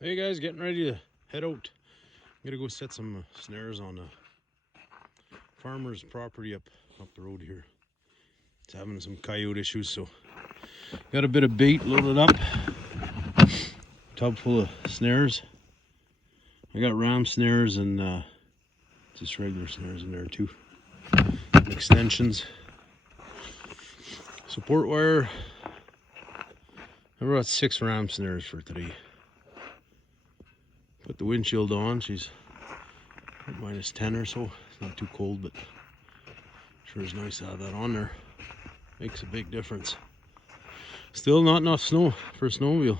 Hey guys, getting ready to head out. I'm gonna go set some snares on a farmer's property up the road here. It's having some coyote issues, so got a bit of bait loaded up. Tub full of snares. I got ram snares and just regular snares in there too. Extensions. Support wire. I brought 6 ram snares for today. Put the windshield on. She's -10 or so. It's not too cold, but sure is nice to have that on there. Makes a big difference. Still not enough snow for a snowmobile.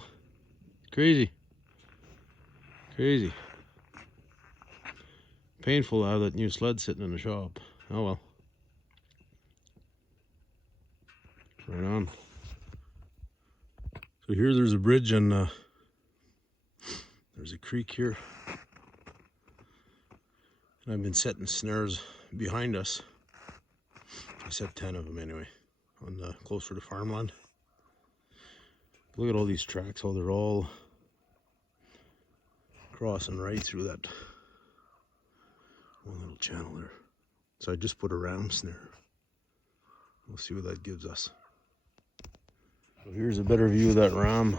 Crazy. Crazy. Painful to have that new sled sitting in the shop. Oh well. Right on. So here there's a bridge and there's a creek here. And I've been setting snares behind us. I set 10 of them anyway, on the closer to farmland. Look at all these tracks, how they're all crossing right through that one little channel there. So I just put a ram snare. We'll see what that gives us. So here's a better view of that ram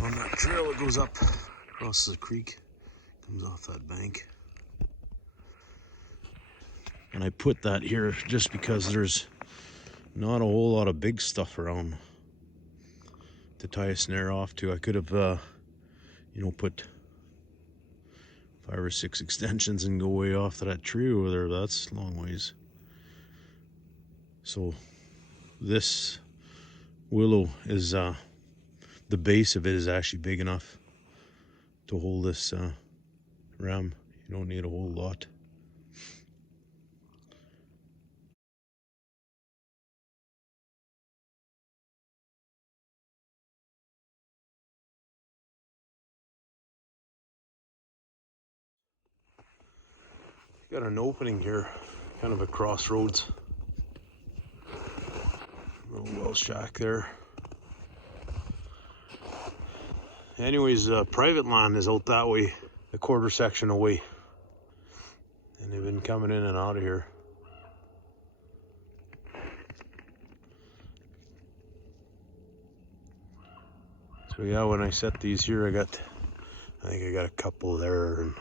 on that trail that goes up across the creek, comes off that bank. And I put that here just because there's not a whole lot of big stuff around to tie a snare off to. I could have, put 5 or 6 extensions and go way off to that tree over there. That's a long ways. So this willow is, the base of it is actually big enough to hold this ram. You don't need a whole lot. Got an opening here, kind of a crossroads. Little well shack there. Anyways, private land is out that way, a quarter section away. And they've been coming in and out of here. So yeah, when I set these here, I think I got a couple there, and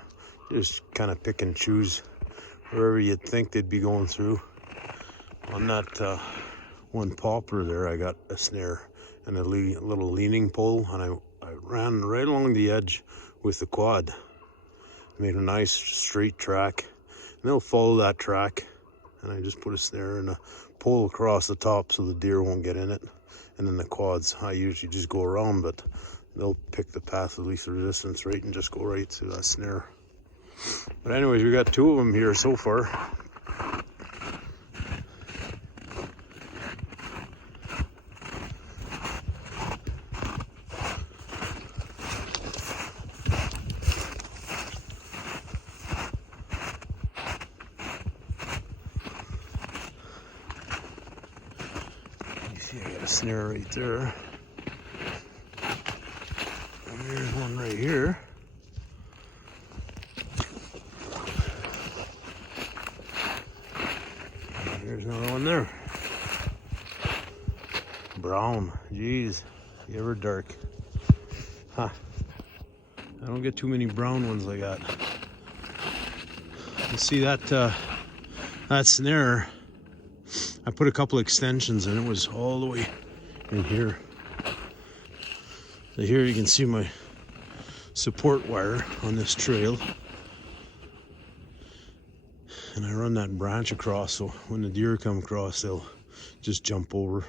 just kind of pick and choose wherever you'd think they'd be going through. On that one poplar there, I got a snare and a little leaning pole, and I ran right along the edge with the quad. Made a nice straight track, and they'll follow that track. And I just put a snare and a pole across the top so the deer won't get in it. And then the quads, I usually just go around, but they'll pick the path of least resistance right and just go right through that snare. But anyways, we got 2 of them here so far. You see I got a snare right there. And there's one right here. There's another one there. Brown. Jeez. You ever dark. Huh. I don't get too many brown ones like that. You see that that snare, I put a couple extensions and it was all the way in here. So here you can see my support wire on this trail. And I run that branch across, so when the deer come across, they'll just jump over.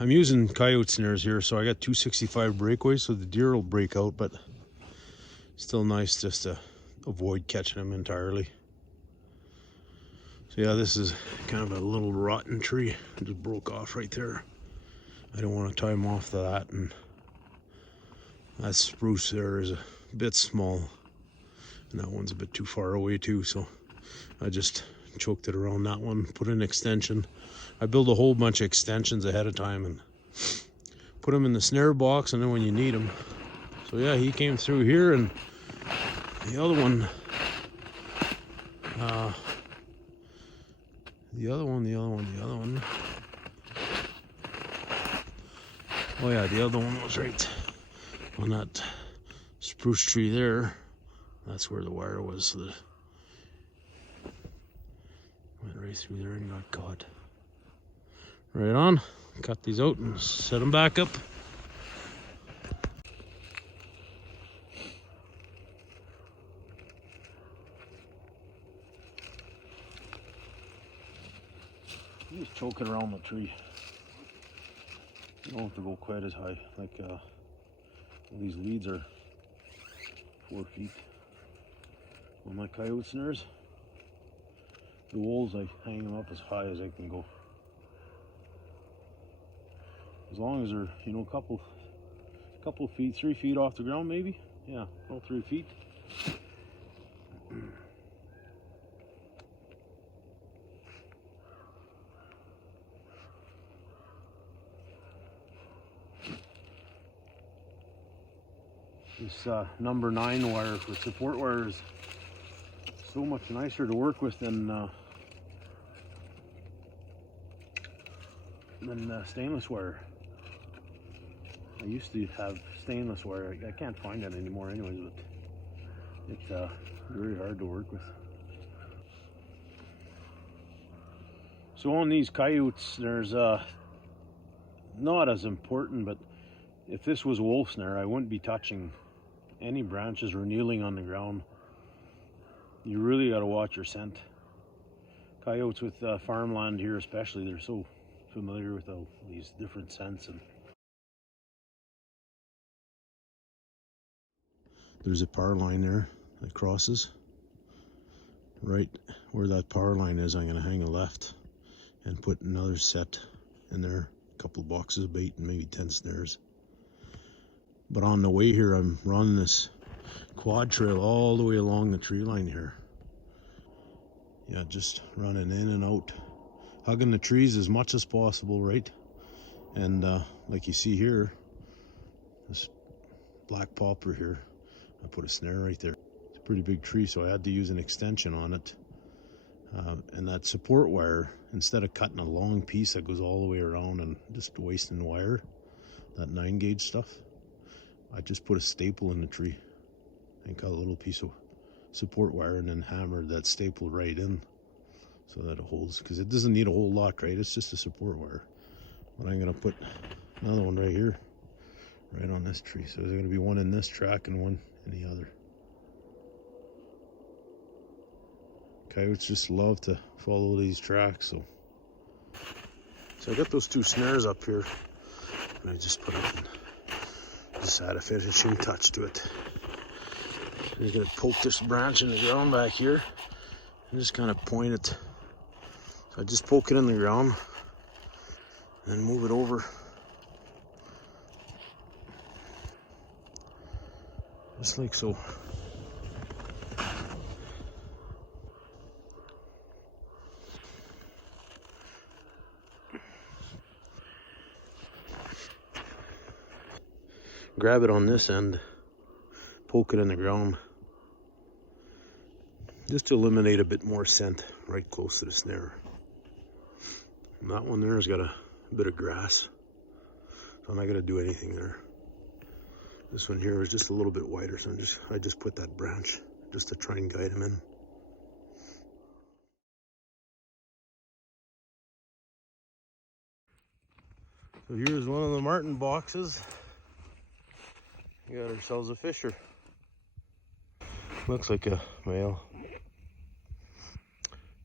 I'm using coyote snares here, so I got 265 breakaways, so the deer will break out, but still nice just to avoid catching them entirely. So yeah, this is kind of a little rotten tree. It just broke off right there. I don't want to tie them off to that, and that spruce there is a bit small. And that one's a bit too far away too, so I just choked it around that one, put an extension. I built a whole bunch of extensions ahead of time and put them in the snare box, and then when you need them. So yeah, he came through here, and the other one, the other one. Oh yeah, the other one was right on that spruce tree there. That's where the wire was. So went right through there and got caught. Right on. Cut these out and set them back up. Just choking around the tree. You don't have to go quite as high. Like these leads are 4 feet. On my coyote snares, the wolves, I hang them up as high as I can go. As long as they're, you know, a couple feet, 3 feet off the ground maybe. Yeah, about 3 feet. This number 9 wire for support wire is so much nicer to work with than stainless wire. I used to have stainless wire. I can't find that anymore anyways, but it's very hard to work with. So on these coyotes, there's not as important, but if this was a wolf snare, I wouldn't be touching any branches or kneeling on the ground. You really got to watch your scent. Coyotes with farmland here especially, they're so familiar with all these different scents. And there's a power line there that crosses. Right where that power line is, I'm going to hang a left and put another set in there, a couple of boxes of bait and maybe 10 snares. But on the way here, I'm running this quad trail all the way along the tree line here. Yeah, just running in and out, hugging the trees as much as possible, right? And like you see here, this black poplar here, I put a snare right there. It's a pretty big tree, so I had to use an extension on it. And that support wire, instead of cutting a long piece that goes all the way around and just wasting wire, that 9-gauge stuff, I just put a staple in the tree and cut a little piece of support wire and then hammered that staple right in so that it holds, because it doesn't need a whole lot, right? It's just a support wire. But I'm going to put another one right here, right on this tree. So there's going to be one in this track and one in the other. Coyotes just love to follow these tracks. So I got those 2 snares up here, and I just put up and just add a finishing touch to it. I'm just gonna poke this branch in the ground back here and just kind of point it. So I just poke it in the ground and move it over. Just like so. Grab it on this end, poke it in the ground, just to eliminate a bit more scent right close to the snare. And that one there has got a bit of grass, so I'm not going to do anything there. This one here is just a little bit wider, so I just put that branch just to try and guide him in. So here's one of the marten boxes. We got ourselves a fisher. Looks like a male.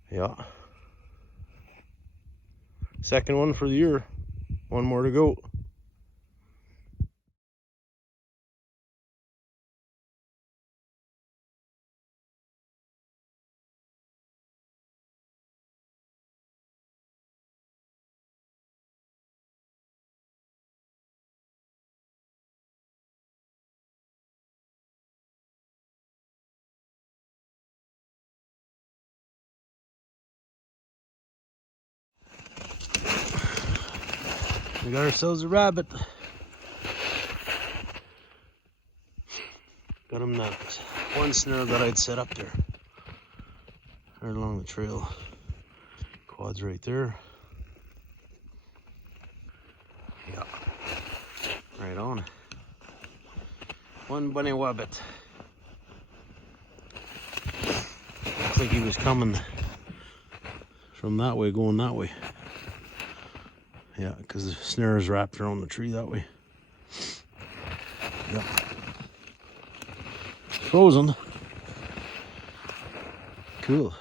Yeah. Second one for the year. One more to go. We got ourselves a rabbit. Got him that one snare that I'd set up there. Right along the trail. Quad's right there. Yeah. Right on. One bunny wabbit. Looks like he was coming from that way, going that way. Yeah, because the snare is wrapped around the tree that way. Yep. Frozen. Cool.